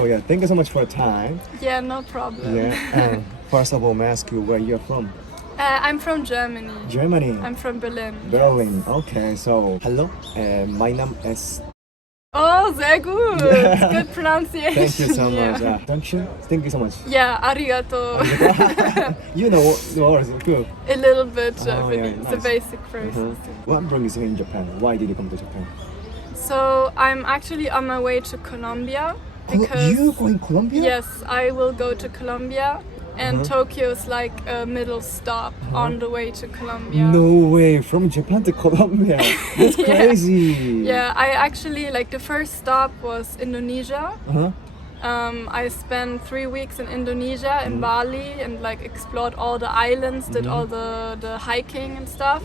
So yeah, thank you so much for your time. Yeah, no problem. Yeah. And first of all, may I ask you where you're from? I'm from Germany. Germany. I'm from Berlin. Berlin. Okay. So hello. My name is. Oh, sehr gut. Good pronunciation. Thank you so much. Yeah. Thank you so much. Yeah, arigato. You know the words. Cool. A little bit Oh, Japanese, yeah, the nice. basic phrases. What brings you in Japan? Why did you come to Japan? So I'm actually on my way to Colombia because You going Colombia? yes, I will go to Colombia, and Tokyo is like a middle stop on the way to Colombia. No way. From Japan to Colombia. That's Yeah. crazy. Yeah, I actually like the first stop was Indonesia. Uh-huh. I spent 3 weeks in Indonesia, in Bali, and like explored all the islands, did all the hiking and stuff.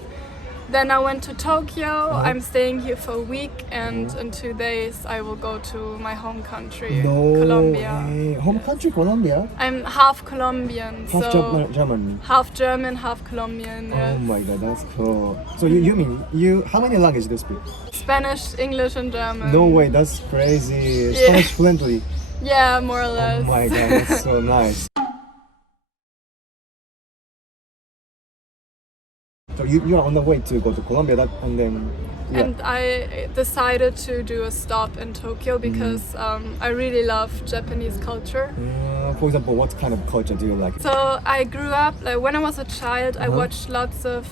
Then I went to Tokyo. I'm staying here for a week, and in 2 days I will go to my home country, No Colombia. way. Home country Colombia? I'm half Colombian, Half so German. half German, half Colombian. Oh Yes. my god, that's cool. So you mean how many languages do you speak? Spanish, English, and German. No way, that's crazy. Yeah. Spanish fluently. Yeah, more or Oh less. my god, that's so nice. So you are on the way to go to Colombia, and then yeah. And I decided to do a stop in Tokyo because I really love Japanese culture. For example, what kind of culture do you like? So I grew up, like when I was a child, I watched lots of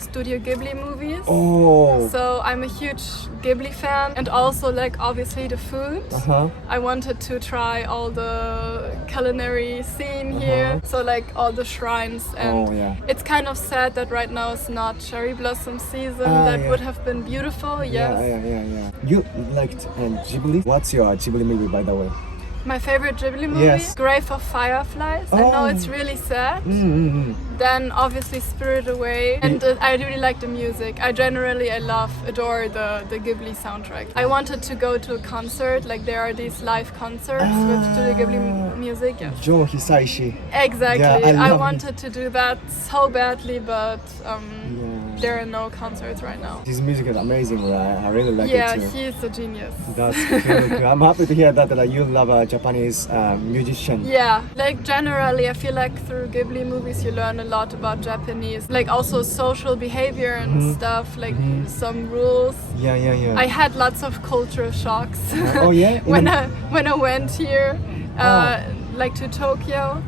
Studio Ghibli movies. Oh. So I'm a huge Ghibli fan, and also like obviously the food. I wanted to try all the culinary scene here, so like all the shrines, and Oh, yeah. it's kind of sad that right now it's not cherry blossom season. That yeah. would have been beautiful. Yes. Yeah. You liked Ghibli? What's your Ghibli movie, by the way? My favorite Ghibli movie, Yes. Grave of Fireflies. I know it's really sad. Then obviously Spirited Away, and I really like the music. I adore the Ghibli soundtrack. I wanted to go to a concert, like there are these live concerts with Studio Ghibli music. Yes. Joe Hisaishi. Exactly. Yeah, I I love wanted to do that so badly, but there are no concerts right now. His music is amazing, right? I really like Yeah, it too. he's a genius. That's really cool. I'm happy to hear that you love a Japanese musician. Yeah, like generally I feel like through Ghibli movies you learn a lot about Japanese, like also social behavior and stuff, like some rules. Yeah. I had lots of cultural shocks Oh yeah? when I went here, like to Tokyo.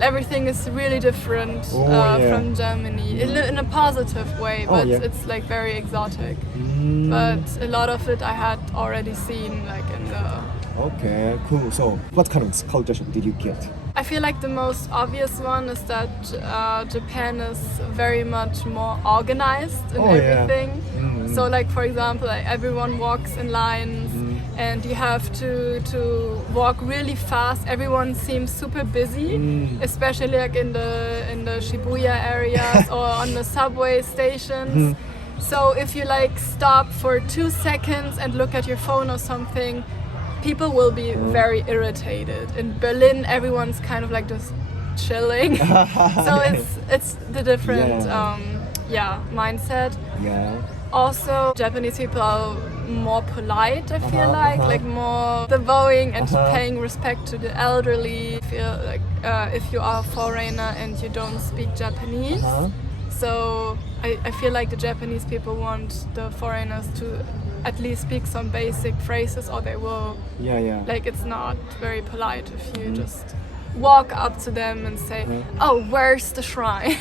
Everything is really different Oh, yeah. from Germany in a positive way, but yeah. it's like very exotic. But a lot of it I had already seen, like in the. Okay, cool. So, what kind of culture shock did you get? I feel like the most obvious one is that Japan is very much more organized in everything. So like for example, like everyone walks in lines and you have to walk really fast. Everyone seems super busy, especially like in the Shibuya areas or on the subway stations. So if you like stop for 2 seconds and look at your phone or something, people will be very irritated. In Berlin, everyone's kind of like just chilling. So it's the different mindset. Yeah. Also, Japanese people are more polite, I feel like more the bowing and paying respect to the elderly. I feel like if you are a foreigner and you don't speak Japanese, so I feel like the Japanese people want the foreigners to at least speak some basic phrases, or they will. Yeah. Like it's not very polite if you just walk up to them and say, "Oh, where's the shrine?"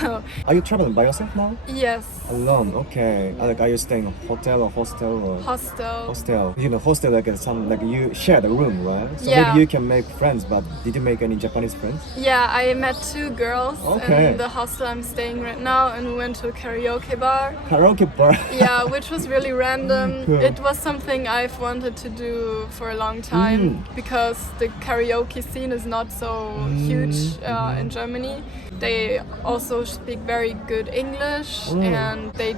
So Are you traveling by yourself now? yes, Alone. Okay. Like, are you staying in a hotel or hostel or? hostel. Hostel. You know, hostel like you share the room, right? So Yeah. maybe you can make friends. But did you make any Japanese friends? Yeah, I met 2 girls Okay. in the hostel I'm staying right now, and we went to a karaoke bar. Karaoke bar. Yeah, which was really random. Cool. It was something I've wanted to do for a long time because the karaoke scene is not so huge in Germany. They also speak very good English and they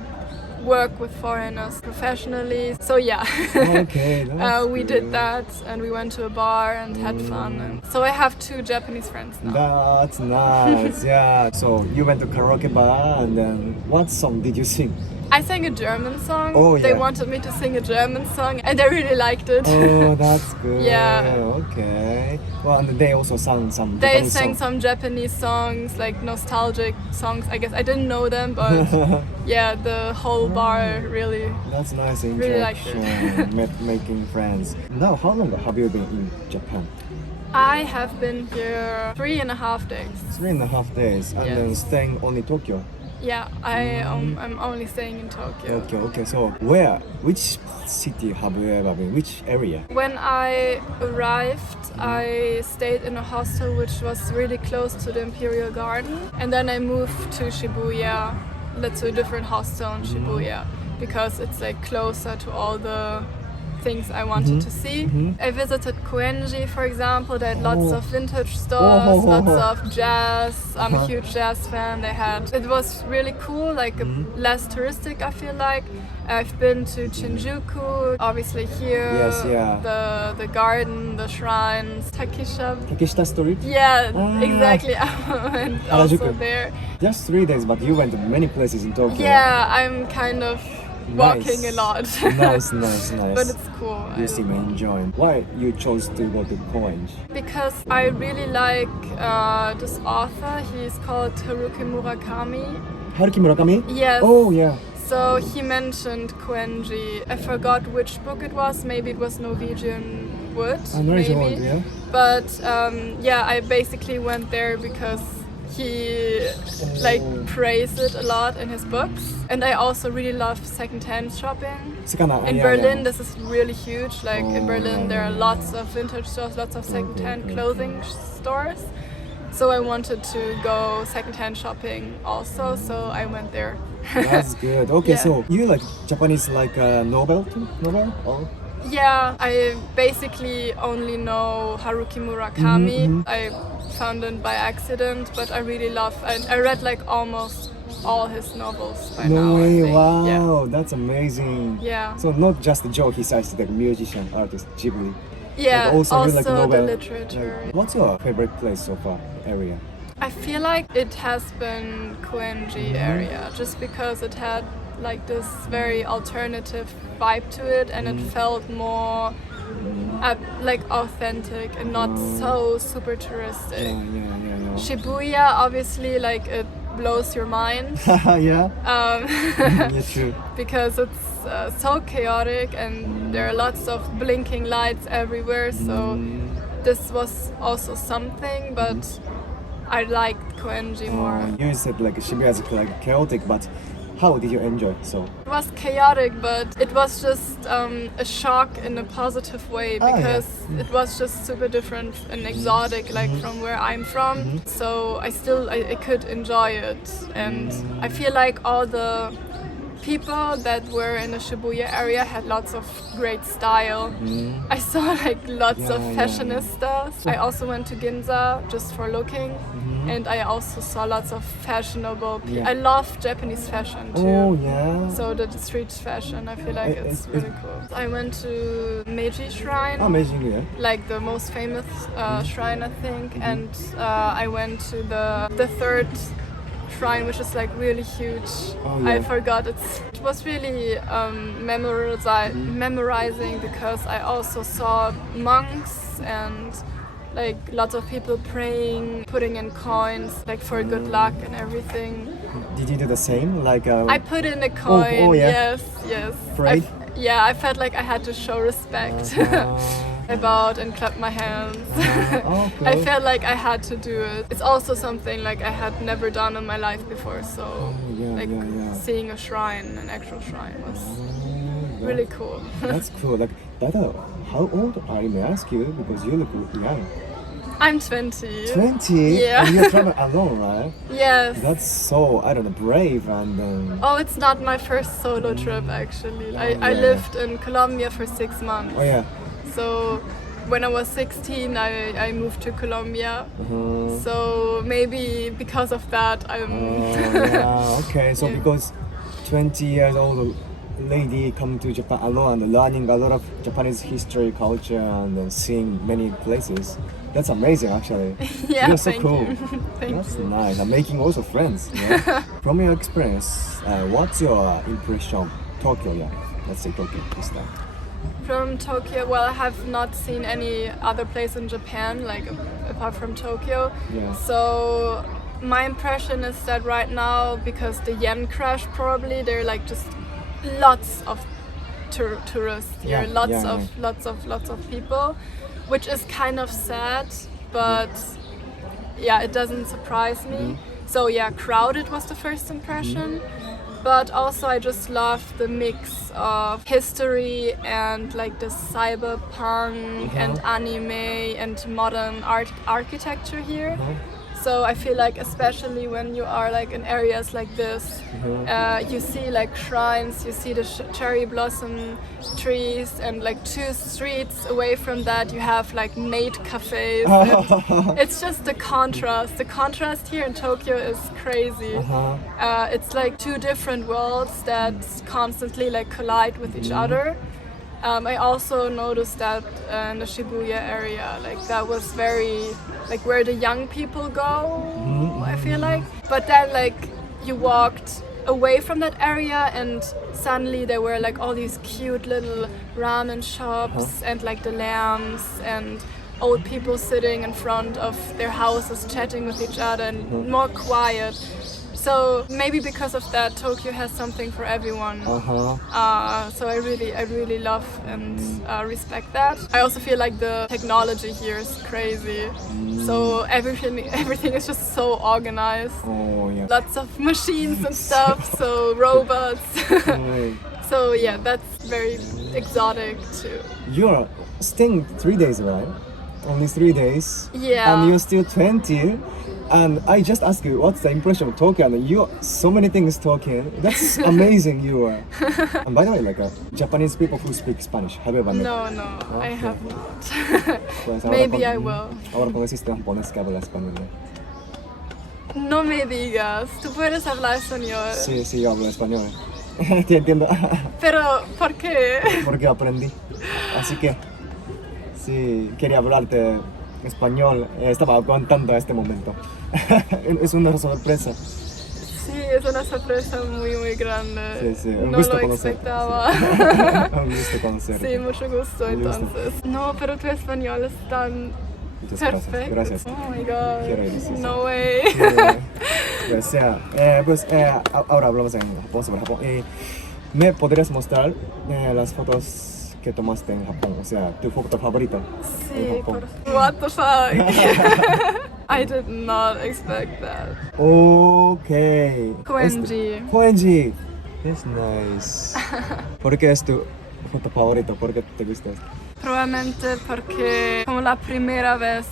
work with foreigners professionally. So yeah, Okay. That's we did that and we went to a bar and had fun. And so I have 2 Japanese friends now. That's nice. Yeah. So you went to karaoke bar, and then what song did you sing? I sang a German song. Oh, yeah. They wanted me to sing a German song, and I really liked it. Oh, that's good. Yeah. Okay. Well, and they also sang some They Japanese sang songs. some Japanese songs, like nostalgic songs. I guess I didn't know them, but yeah, the whole bar really. That's nice Really liked it. interaction, making friends. Now, how long have you been in Japan? I have been here 3.5 days. 3.5 days, and Yes. then staying only Tokyo. Yeah, I'm only staying in Tokyo. Okay. So, which city have you ever been? Which area? When I arrived, I stayed in a hostel which was really close to the Imperial Garden, and then I moved to Shibuya, to a different hostel in Shibuya, because it's like closer to all the things I wanted to see. I visited Koenji, for example. They had lots of vintage stores, lots of jazz. I'm a huge jazz fan. It was really cool, like less touristic, I feel like. I've been to Shinjuku, obviously here. Yes, yeah. The garden, the shrines, Takeshita Street? Yeah, Ah. exactly. I went also Harajuku. there. Just 3 days, but you went to many places in Tokyo. Yeah, I'm kind of walking a lot. Nice. But it's cool. You seem enjoying. Why you chose to go to Koenji? Because I really like this author. He's called Haruki Murakami. Haruki Murakami? Yes. Oh, yeah. So he mentioned Koenji. I forgot which book it was. Maybe it was Norwegian Wood. Norwegian maybe. Wood, yeah. But yeah, I basically went there because he praised it a lot in his books. And I also really love secondhand shopping. In Berlin, this is really huge. Like in Berlin, there are lots of vintage stores, lots of secondhand clothing stores. So I wanted to go secondhand shopping also, so I went there. That's good. Okay, Yeah. so you like Japanese like novel too? Novel? Oh. Yeah, I basically only know Haruki Murakami. I found it by accident, but I really love, and I read like almost all his novels by now. No I way! think. Wow, Yeah. that's amazing. Yeah. So not just Joe Hisaishi, the musician, artist, Ghibli. Yeah, But also you like the novel. literature. Like, what's your favorite place so far? Area? I feel like it has been Koenji area, just because it had like this very alternative vibe to it, and it felt more like authentic and not so super touristic. Yeah. Shibuya, obviously, like it blows your mind. Yeah. Um, Yeah, true. because it's so chaotic and there are lots of blinking lights everywhere, so this was also something, but I liked Koenji more. You said like Shibuya is like chaotic, but how did you enjoy? So It was chaotic, but it was just a shock in a positive way, because it was just super different and exotic, like from where I'm from. So I could enjoy it, and I feel like all the people that were in the Shibuya area had lots of great style. I saw like lots of fashionistas. I also went to Ginza just for looking, and I also saw lots of fashionable people. I love Japanese fashion too. Oh yeah. So the street fashion, I feel like it's really cool. I went to Meiji Shrine, Amazing, yeah. like the most famous shrine, I think, and I went to the third shrine, which is like really huge. Oh, yeah. I forgot it was really memorizing, because I also saw monks and like lots of people praying, putting in coins like for good luck and everything. Did you do the same? Like I put in a coin. oh, yeah. Yes. Prayed? I felt like I had to show respect. I bowed and clapped my hands. cool. I felt like I had to do it. It's also something like I had never done in my life before, so seeing a shrine, an actual shrine, was really cool. That's cool. Like, Dada, how old are you? May I ask you? Because you look young. I'm 20. 20? Yeah. And you travel alone, right? Yes. That's so, I don't know, brave and... Oh, it's not my first solo trip actually. I lived in Colombia for 6 months. Oh yeah. So when I was 16, I moved to Colombia. So maybe because of that, I'm. Yeah, okay. So Yeah. because 20 years old lady come to Japan alone and learning a lot of Japanese history, culture, and then seeing many places. That's amazing, actually. Yeah, You're so thank cool. you. Thank That's you. nice. And making also friends. Yeah? From your experience, what's your impression Tokyo? Yeah, let's say Tokyo this time. From Tokyo, well, I have not seen any other place in Japan, like apart from Tokyo. Yeah. So my impression is that right now, because the yen crash, probably there are like just lots of tourists here, lots of people, which is kind of sad, but yeah, it doesn't surprise me. So yeah, crowded was the first impression. But also I just love the mix of history and like the cyberpunk and anime and modern architecture here. So I feel like especially when you are like in areas like this, you see like shrines, you see the cherry blossom trees, and like 2 streets away from that you have like maid cafes. And it's just the contrast. The contrast here in Tokyo is crazy. It's like 2 different worlds that constantly like collide with each other. I also noticed that in the Shibuya area, like that was very like where the young people go, I feel like. But then like you walked away from that area and suddenly there were like all these cute little ramen shops and like the lamps and old people sitting in front of their houses chatting with each other and more quiet. So maybe because of that, Tokyo has something for everyone. So I really love and respect that. I also feel like the technology here is crazy. So everything is just so organized. Lots of machines and stuff. So robots. So yeah, that's very exotic too. You're staying 3 days, right? Only 3 days. Yeah. And you're still 20. And I just asked you, what's the impression of Tokyo? And you so many things talking. That's amazing, you are. And by the way, like Japanese people who speak Spanish, have you ever met? No, I Okay. have not. Pues Maybe I will. Ahora conociste a un japonés que habla español, ¿no? No me digas, tú puedes hablar español. Sí, yo hablo español. Te entiendo. Pero, ¿por qué? Porque aprendí. Así que, sí, quería hablarte español. Estaba aguantando este momento. Es una sorpresa. Sí, es una sorpresa muy grande. Sí, un no gusto lo conocer. expectaba. Sí. Un gusto conocerte. Sí, mucho gusto entonces. No, pero tu español es tan Muchas perfecto. Gracias. Oh my god. Quiero ir, sí. No way. Pues ahora hablamos en Japón, sobre Japón. ¿Me podrías mostrar las fotos que tomaste en Japón? O sea, tu foto favorita en Sí, Japón. what the fuck? I did not expect that. Okay. Koenji. Koenji. That's nice. ¿Por qué es tu foto favorita? ¿Por qué te gusta esto? Probablemente porque como la primera vez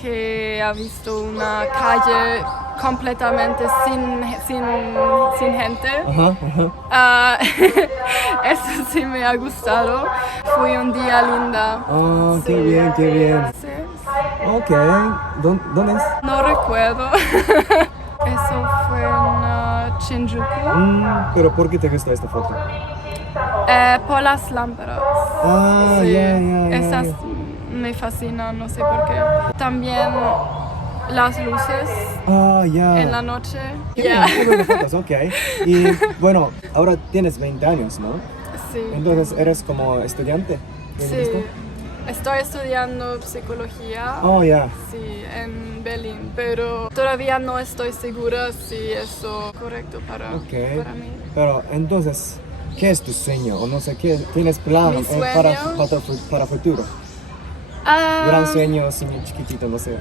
que he visto una calle completamente sin gente. Eso sí me ha gustado. Fue un día linda. Ah, Sí. qué bien. Sí. Ok. ¿Dónde es? No recuerdo. Eso fue en Shinjuku. Pero ¿por qué te gusta esta foto? Por las lámparas. Ah, Sí, ya. esas me fascinan, no sé por qué. También las luces Ah, ya. en la noche. Qué bien, qué buenas fotos, ok. Y bueno, ahora tienes 20 años, ¿no? Sí. Entonces eres como estudiante. ¿En Sí. esto? Estoy estudiando psicología. Oh, ya. Sí, en Berlín, pero todavía no estoy segura si eso es correcto para mí. Pero entonces, ¿qué es tu sueño? O no sé, ¿qué tienes plan ¿Mi para futuro? Gran sueño, sueño chiquitito, no sé.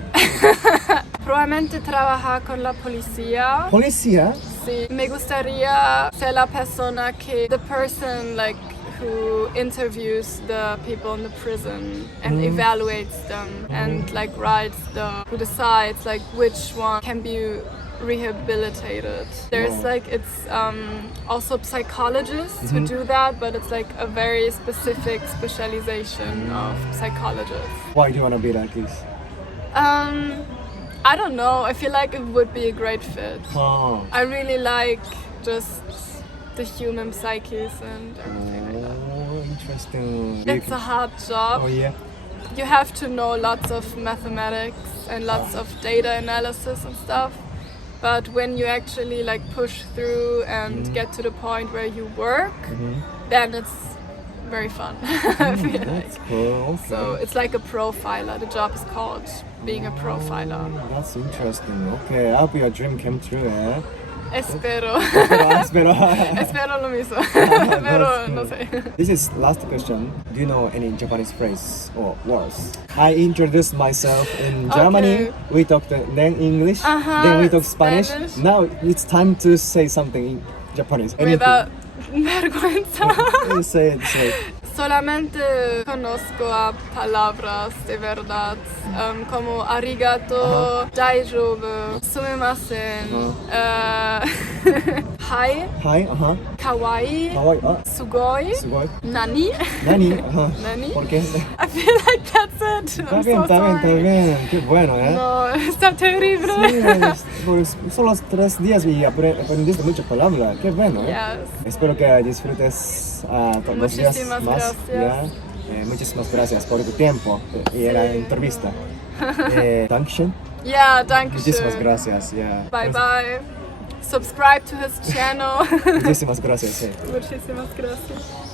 Probablemente trabajar con la policía. ¿Policía? Sí, me gustaría ser la persona que, the person like who interviews the people in the prison and evaluates them and like who decides like which one can be rehabilitated. There's like it's also psychologists who do that, but it's like a very specific specialization of psychologists. Why do you want to be like this? I don't know. I feel like it would be a great fit. Oh. I really like just the human psyches and everything like that. Oh, interesting. It's a hard job. Oh yeah. You have to know lots of mathematics and lots of data analysis and stuff. But when you actually like push through and get to the point where you work, then it's very fun. I feel That's like. cool. Okay. So it's like a profiler. The job is called being a profiler. That's interesting. Okay, I hope your dream came true. Eh? Espero. Espero. Espero lo mismo. Pero no sé. This is last question. Do you know any Japanese phrase or words? I introduced myself in Germany. Okay. We talked then English. Then we talked Spanish. Now it's time to say something in Japanese. Anything. Without vergüenza. Say it. Solamente conozco a palabras de verdad, como arigato, daijoubu, sumimasen, hi, kawaii, sugoi, nani. Nani. ¿Por qué? I feel like that's it. I'm so Está sorry. bien. Qué bueno, ¿eh? No, está terrible. Sí, por solo 3 días y aprendiste muchas palabras. Qué bueno, ¿eh? Yes. Espero que disfrutes todos los días Muchísimas más. gracias. Muchísimas gracias por tu tiempo y la entrevista. Dankeschön. Yeah, danke Muchísimas schön. gracias. Yeah. Bye bye. Subscribe to his channel. Muchísimas gracias. Sí. Muchísimas gracias.